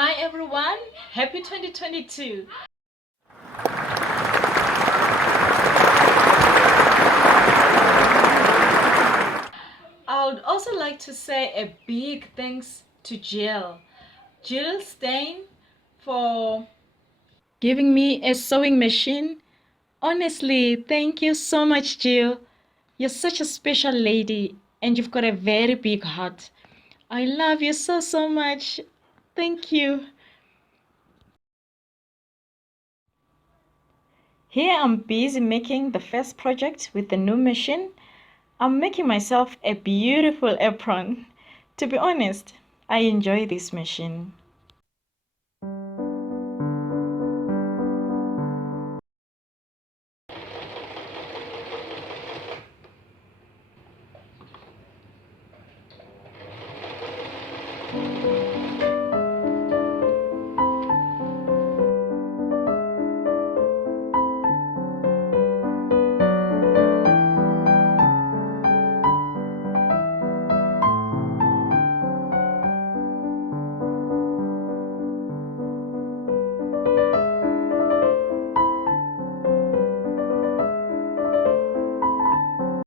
Hi everyone, happy 2022. I would also like to say a big thanks to Jill Stein, for giving me a sewing machine. Honestly, thank you so much, Jill. You're such a special lady and you've got a very big heart. I love you so much. Thank you. Here I'm busy making the first project with the new machine. I'm making myself a beautiful apron. To be honest, I enjoy this machine.